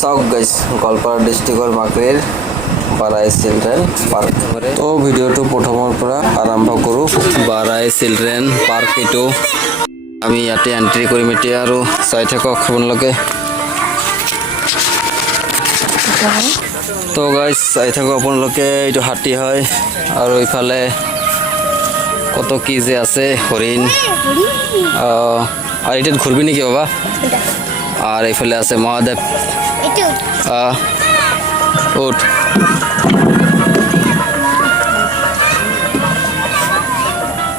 চাওক গাইজ গোৱালপাৰা ডিষ্ট্ৰিক্টৰ বাকৰিৰ বাৰাই children park. তো ভিডিঅ'টো প্ৰথমৰ পৰা আৰম্ভ কৰোঁ। বাৰাই চিলড্ৰেন পাৰ্ক এইটো আমি ইয়াতে এণ্ট্ৰি কৰিম এতিয়া আৰু চাই থাকক আপোনালোকে। তো গাইজ চাই থাকক আপোনালোকে, এইটো হাতী হয় আৰু ইফালে কত কি যে আছে হৰিণ। আর এটা ঘুরবি নাকি বাবা? আর এইফালে আছে মহাদেব। উঠ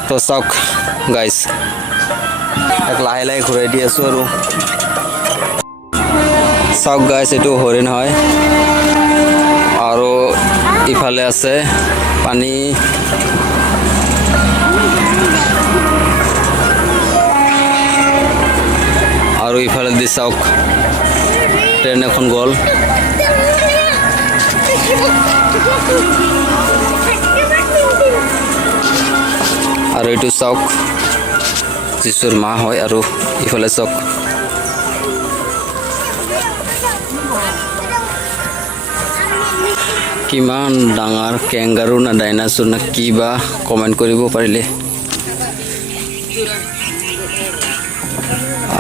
তো চাওক গাইজ এক লাহে লাহে ঘূৰাই দি আছোঁ আৰু চাওক গাইজ এইটো হৰিণ হয় আৰু ইফালে আছে পানী। আৰু ইফালে দি চাওক ট্ৰেইন এখন গ'ল। আৰু এইটো চাওক যিচুৰ মা হয় আৰু ইফালে চাওক কিমান ডাঙৰ কেংগাৰু না ডাইনাছৰ না কি বা কমেণ্ট কৰিব পাৰিলে।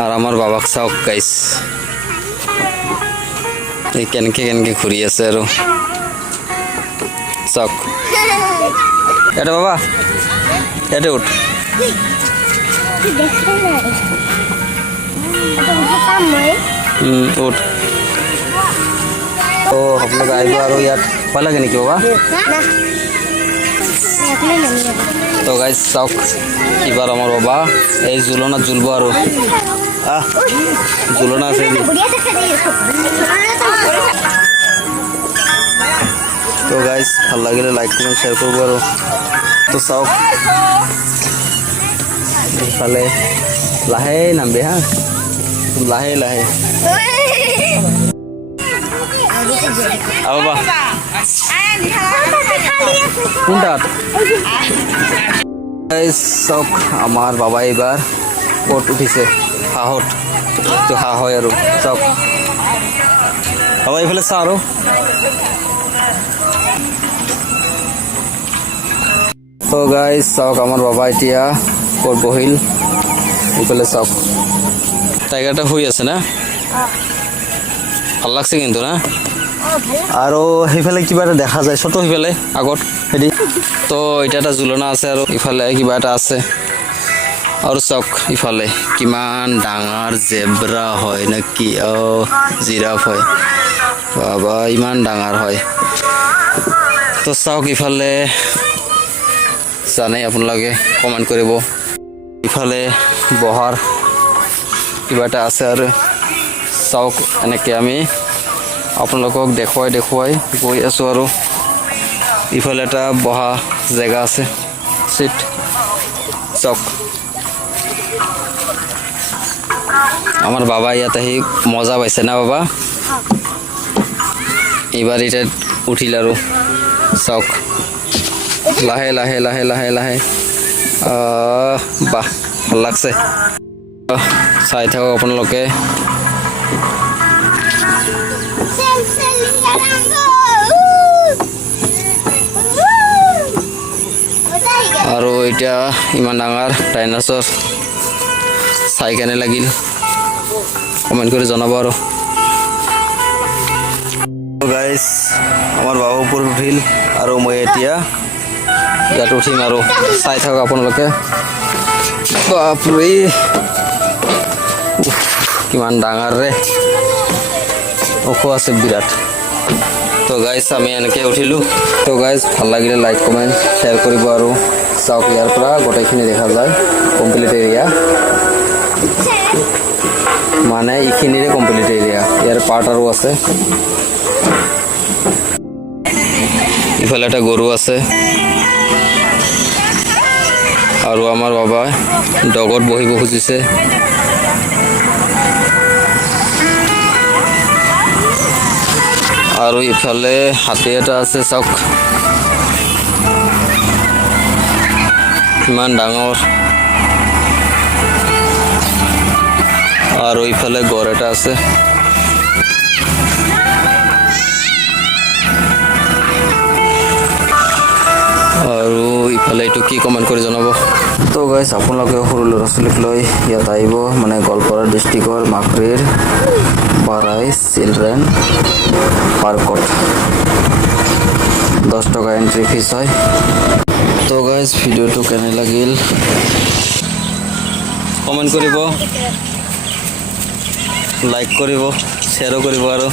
আৰ আমাৰ বাবাক চাওক গাইজ এই কেনেকে কেনেকে ঘূৰি আছে আৰু চাওক। এটা বাবা এটা উঠ। উঠ তো আপোনালোকে আহিব আৰু ইয়াত ভয় লাগে নেকি বাবা? তো গাইজ চাওক এবাৰ আমাৰ বাবা এই জুলনাত জুলব আৰু জুলনা আছে। তো গাইজ ভাল লাগিলে লাইক কমেণ্ট শ্বেয়াৰ কৰিব আৰু তো চাওক এইফালে লাহে নামবে হা, লাহে লাহে বাবা কোনটাত চাওক আমাৰ বাবা এইবাৰ ক'ত উঠিছে হাঁহত। তো হাঁহ হয় আৰু চাওক বাবা এইফালে চা আৰু তো গাইজ চাওক আমাৰ বাবা এতিয়া ক'ত বহিল এইফালে চাওক টাইগাৰটা শুই আছে না, ভাল লাগছে কিন্তু না। আৰু সেইফালে কিবা এটা দেখা যায় ছোট সেইফালে আগত হেৰি। তো এটা এটা জুলনা আছে আৰু ইফালে কিবা এটা আছে আৰু চাওক ইফালে কিমান ডাঙৰ জেব্ৰা হয় নে কি জিৰাফ হয় বাবা ইমান ডাঙৰ হয়। তো চাওক ইফালে জানেই আপোনালোকে কমেণ্ট কৰিব। ইফালে বহাৰ কিবা এটা আছে আৰু চাওক এনেকৈ আমি আপোনালোকক দেখুৱাই দেখুৱাই গৈ আছোঁ আৰু ইফালে এটা বহা জেগা আছে চিট চাওক। আমাৰ বাবা ইয়াত আহি মজা পাইছে না বাবা, এইবাৰ এটা উঠিল আৰু চাওক লাহে লাহে লাহে লাহে লাহে বাহ ভাল লাগছে। চাই থাকক আপোনালোকে। আৰু এতিয়া ইমান ডাঙৰ ডাইনাছৰ চাই কেনে লাগিল কমেণ্ট কৰি জনাব আৰু গাইজ আমাৰ বাবা ওপৰত উঠিল আৰু মই এতিয়া ইয়াত উঠিম আৰু চাই থাকক আপোনালোকে। বাপৰে কিমান ডাঙৰ ৰে, ওখ আছে বিৰাট। তো গাইজ আমি এনেকৈ উঠিলোঁ। তো গাইজ ভাল লাগিলে লাইক কমেণ্ট শ্বেয়াৰ কৰিব আৰু চাওক ইয়াৰ পৰা গোটেইখিনি দেখা যায় কমপ্লিট এৰিয়া, মানে এইখিনিৰে কমপ্লিট এৰিয়া, ইয়াৰ পাৰ্ট আৰু আছে। ইফালে এটা গৰু আছে আৰু আমাৰ বাবা ডগত বহিব খুজিছে। আৰু ইফালে হাতী এটা আছে চাওক ইমান ডাঙৰ। আৰু ইফালে গড় এটা আছে। কমেণ্ট কৰি জনাব। তো গাইজ আপোনালোকে সৰু ল'ৰা ছোৱালীক লৈ ইয়াত আহিব, মানে গোৱালপাৰা ডিষ্ট্ৰিক্টৰ মাকৰিৰ বাৰাই চিলড্ৰেন পাৰ্কত 10 টকা এণ্ট্ৰি ফিজ হয়। তো গাইজ ভিডিঅ'টো কেনে লাগিল কমেণ্ট কৰিব, লাইক কৰিব, শ্বেয়াৰো কৰিব আৰু